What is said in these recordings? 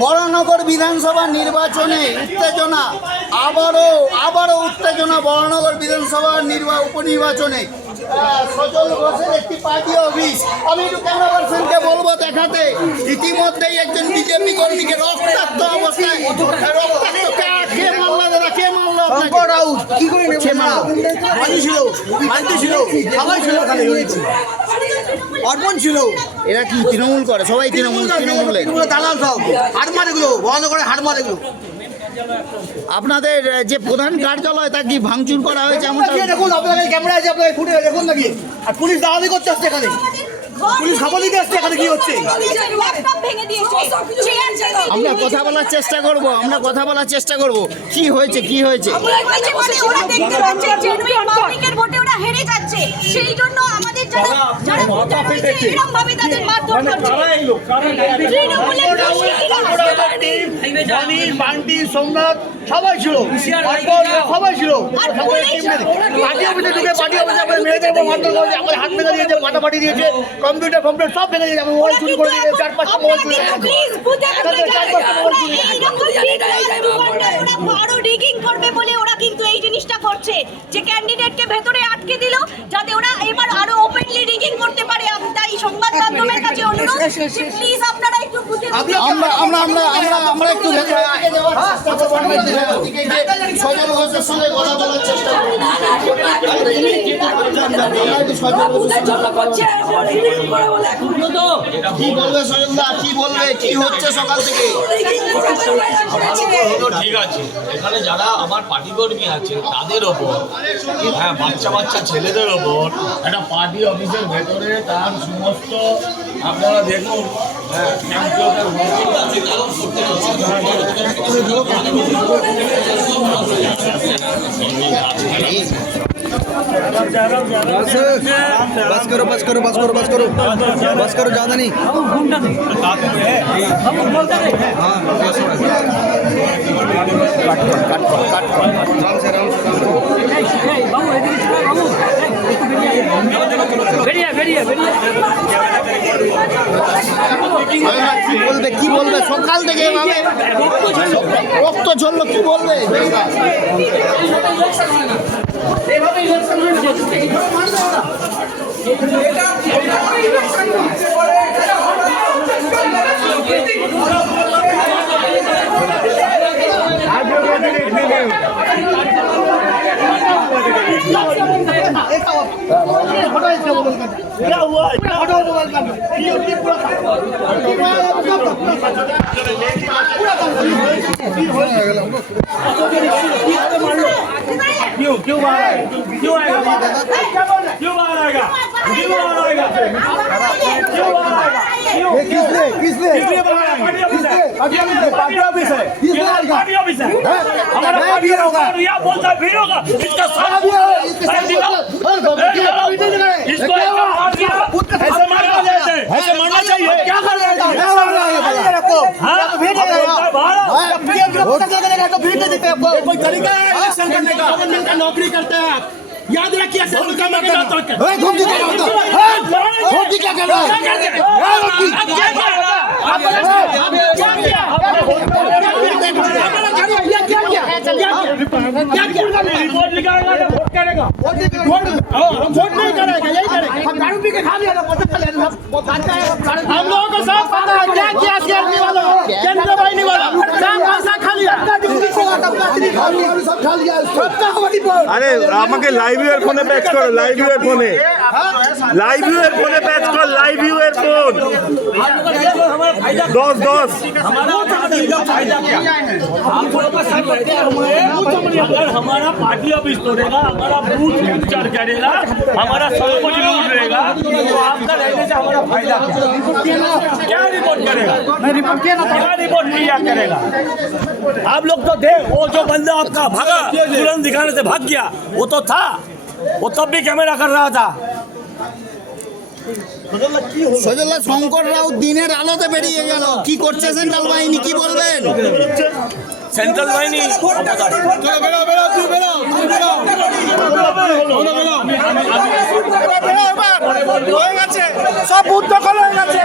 বরানগর বিধানসভা নির্বাচনে উত্তেজনা, আবারও উত্তেজনা বরানগর বিধানসভা উপনির্বাচনে। সজল ঘোষের একটি পার্টি অফিস, আমি একটু ক্যামেরা পার্সনকে বলবো দেখাতে। ইতিমধ্যেই একজন বিজেপি কর্মীকে রক্তাক্ত অবস্থায়, কে মারলো দাদা, কে মারলো? কি করে অর্পণ ছিল। এরা কি তৃণমূল করে? সবাই তৃণমূলে দালাল সব, হাট মার এগুলো বন্ধ করে, হাট মার এগুলো। আপনাদের যে প্রধান কার্যালয় তা কি ভাঙচুর করা হয়েছে? দেখুন আপনাদের ক্যামেরা আছে, আপনাদের ফুটে দেখুন নাকি। আর পুলিশ দালালি করতে আসছে এখানে, পুলিশ খবর দিতে আসছে এখানে কি হচ্ছে। আমরা কথা বলার চেষ্টা করব, কি হয়েছে সেই জন্য আমাদের সোমনাথ সবাই ছিল, পার্টি অফিসে ঢুকে পার্টি অফিসে মেয়েদের আমাদের হাত ভেঙে দিয়েছে, মাথা ফাটিয়ে দিয়েছে, কম্পিউটার সব ভেঙে দিয়েছে, মোবাইল চুরি করে দিয়েছে, 4-5টা মোবাইল চুরি করবে বলে ওরা কিন্তু এই জিনিসটা করছে, যে ক্যান্ডিডেটকে ভেতরে আটকে দিল যাতে ওরা এবার আরো ওপেনলি রিগিং করতে পারে। তাই সংবাদ মাধ্যমের কাছে অনুরোধ, প্লিজ আপনারা একটু আমরা একটু সজল ঘোষের সঙ্গে কথা বলার চেষ্টা কি বলবে সজলদা, কি বলবে, কি হচ্ছে সকাল থেকে? ঠিক আছে, এখানে যারা আমার পার্টি কর্মী আছে তাদের ওপর, হ্যাঁ, বাচ্চা ছেলেদের ওপর একটা পার্টি অফিসের ভেতরে তার সমস্ত আপনারা দেখুন बस करो ज्यादा नहीं। কি বলবে সকাল থেকে এভাবে রক্ত ঝরলো, কি বলবে? क्या हुआ? क्यों ऐसे मारना चाहिए। क्या कर रहे हैं? कोई तरीका है इलेक्शन करने का? गवर्नमेंट का नौकरी करते हैं आप, याद रखिए। क्या कर रहा रिपोर्ट लिखाएगा तो वोट करेगा, वोट नहीं करेगा, यही करेगा। दारू पी के खा लिया, हम लोगों को सब पता है क्या किया सीआरपी वालों, केंद्र बाहिनी वाला सब पैसा खा लिया। আরে আমাকে লাইভ ভিউয়ের ফোনে প্যাচ করো, লাইভ ভিউয়ের ফোনে প্যাচ কর, লাইভ ভিউয়ের ফোন 10 अगर हमारा पार्टी ऑफिस तोड़ेगा, हमारा बूथ कैप्चर करेगा, हमारा सब कुछ लूट लेगा, तो आपका रहने से हमारा फायदा क्या? रिपोर्ट करेगा? क्या रिपोर्ट किया करेगा? आप लोग तो थे, वो जो बंदा आपका भागा तुरंत दिखाने से भाग गया, वो तो था, वो तब भी कैमरा कर रहा था। সজলদা, শঙ্কর রাউত দিনের আলোতে বেরিয়ে গেল, কি করছে সেন্ট্রাল বাহিনী, কি বলবেন? সেন্ট্রাল বাহিনী সব বুথ দখল হয়ে গেছে,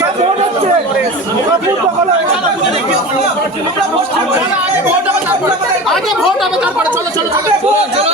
সব ভোট হচ্ছে, সব বুথ দখল হয়ে গেছে। আগে ভোট হবে তারপরে চলো চলো চলো